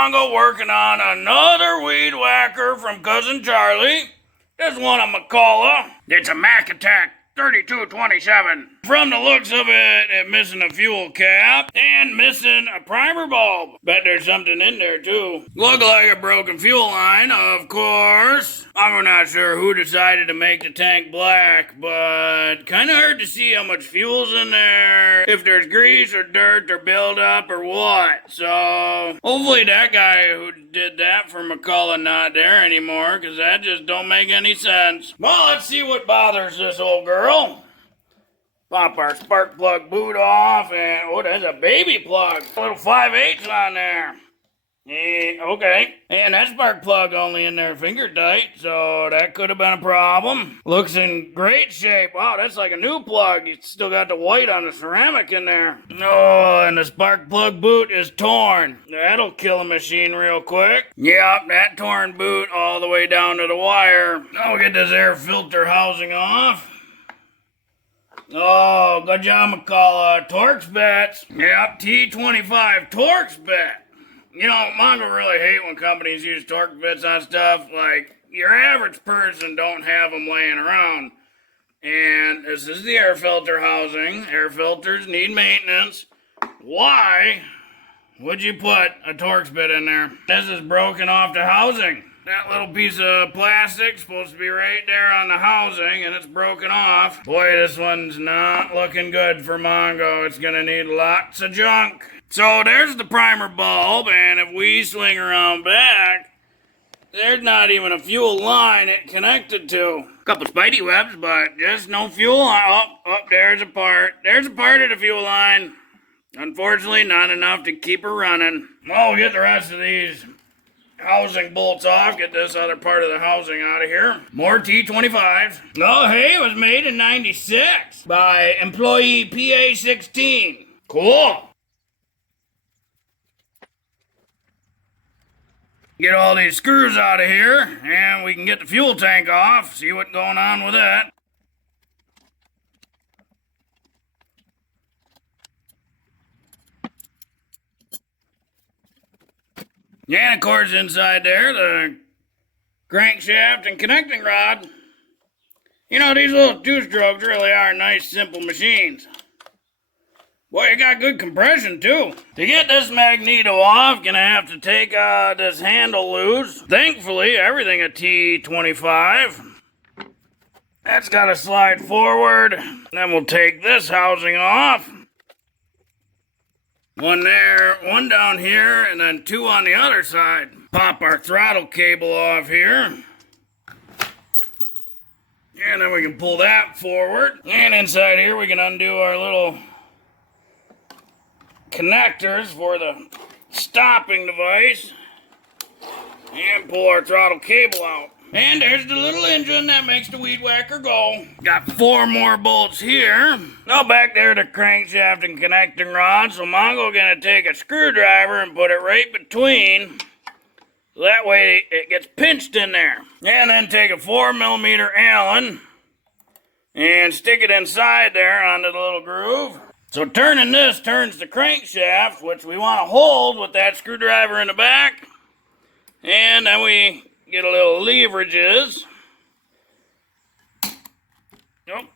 Mongo working on another weed whacker from Cousin Charlie. This one a McCulloch. It's a Mac Attack 3227. From the looks of it, it's missing a fuel cap and missing a primer bulb. Bet there's something in there too. Look like a broken fuel line, of course. I'm not sure who decided to make the tank black, but kind of hard to see how much fuel's in there, if there's grease or dirt or buildup or what. So hopefully that guy who did that for McCulloch not there anymore, because that just don't make any sense. Well, let's see what bothers this old girl. Pop our spark plug boot off, and oh, there's a baby plug. A little 5/8 on there. Okay. And that spark plug only in there finger tight, so that could have been a problem. Looks in great shape. Wow, that's like a new plug. You still got the white on the ceramic in there. Oh, and the spark plug boot is torn. That'll kill a machine real quick. Yep, that torn boot all the way down to the wire. Now we'll get this air filter housing off. Oh, good job, McCulloch. Torx bits. Yep, T25 Torx bit. You know, Mongo really hate when companies use Torx bits on stuff. Like, your average person don't have them laying around. And this is the air filter housing. Air filters need maintenance. Why would you put a Torx bit in there? This is broken off the housing. That little piece of plastic supposed to be right there on the housing, and it's broken off. Boy, this one's not looking good for Mongo. It's gonna need lots of junk. So there's the primer bulb, and if we swing around back, there's not even a fuel line it connected to. A couple spidey webs, but just no fuel line. Oh, there's a part. There's a part of the fuel line. Unfortunately, not enough to keep her running. Well, we'll get the rest of these housing bolts off, get this other part of the housing out of here. More T25s. Oh, hey, it was made in 96 by employee PA16. Cool. Get all these screws out of here, and we can get the fuel tank off, see what's going on with that. Yeah, and of course inside there, the crankshaft and connecting rod. You know, these little two-strokes really are nice, simple machines. Boy, you got good compression, too. To get this Magneto off, gonna have to take this handle loose. Thankfully, everything at T25. That's gotta slide forward. Then we'll take this housing off. One there, one down here, and then two on the other side. Pop our throttle cable off here. And then we can pull that forward. And inside here we can undo our little connectors for the stopping device. And pull our throttle cable out. And there's the little engine that makes the weed whacker go. Got 4 more bolts here. Now back there the crankshaft and connecting rod. So Mongo gonna take a screwdriver and put it right between. So that way it gets pinched in there. And then take a 4mm Allen and stick it inside there onto the little groove. So turning this turns the crankshaft, which we want to hold with that screwdriver in the back. And then we get a little leverages. Nope.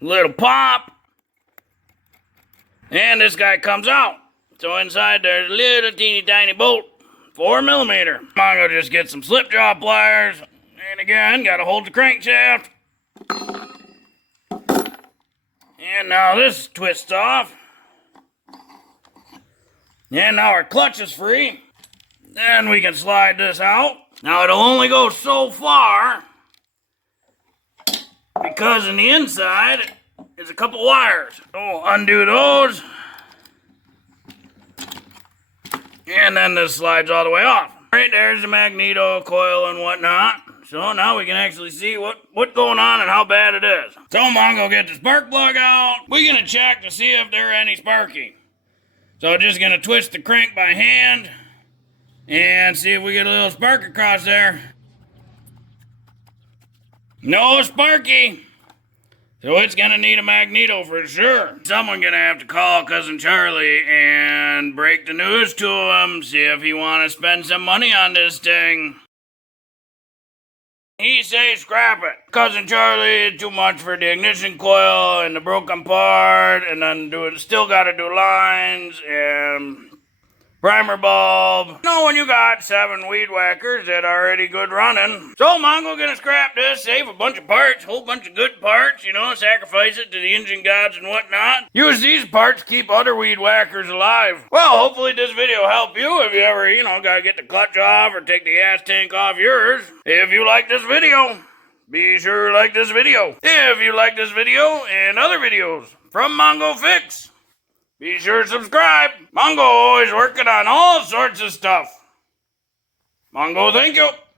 Little pop. And this guy comes out. So inside there's a little teeny tiny bolt. 4mm. Mongo just get some slip jaw pliers. And again, gotta hold the crankshaft. And now this twists off. And now our clutch is free. Then we can slide this out. Now it'll only go so far because in the inside is a couple wires. So undo those. And then this slides all the way off. Right there's the Magneto coil and whatnot. So now we can actually see what's going on and how bad it is. So Mongo get the spark plug out. We're gonna check to see if there are any sparking. So just gonna twist the crank by hand and see if we get a little spark across there. No sparky. So it's gonna need a Magneto for sure. Someone gonna have to call Cousin Charlie and break the news to him, see if he wanna spend some money on this thing. He say scrap it. Cousin Charlie is too much for the ignition coil and the broken part, and then still gotta do lines and primer bulb. You know, when you got 7 weed whackers that are already good running. So Mongo gonna scrap this, save a bunch of parts, whole bunch of good parts, you know, sacrifice it to the engine gods and whatnot. Use these parts to keep other weed whackers alive. Well, hopefully this video helped you if you ever, you know, gotta get the clutch off or take the gas tank off yours. If you like this video, be sure to like this video. If you like this video and other videos from Mongo Fix, be sure to subscribe. Mongo always working on all sorts of stuff. Mongo, thank you.